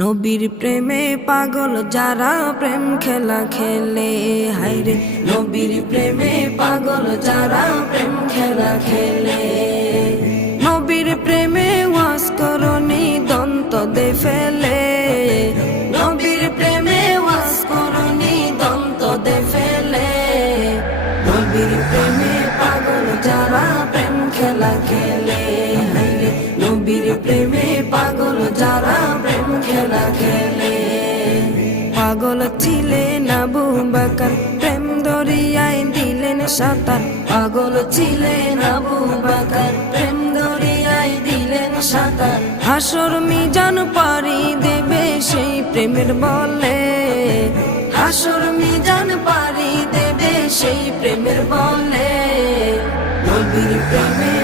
নবীর প্রেমে পাগল যারা প্রেম খেলা খেলে হাইরে নবীর প্রেমে পাগল যারা প্রেম খেলা খেলে। নবীর প্রেমে ওয়াস করনি, দন্ত দে ফেলে। নবীর প্রেমে ওয়াস করনি, দন্ত দে ফেলে। নবীর প্রেমে পাগল যারা প্রেম খেলা খেলে হাইরে নবীর প্রেম পাগল ছিলেন আবু বাকার প্রেম দরিয়ায় দিলেন সাঁতার। পাগল ছিলেন আবু বাকার প্রেম দরিয়ায় দিলেন সাঁতার। হাসর মিজান পারি দেবে সেই প্রেমের বলে। হাসর মিজান পারি দেবে সেই প্রেমের বলে। নবীর প্রেমে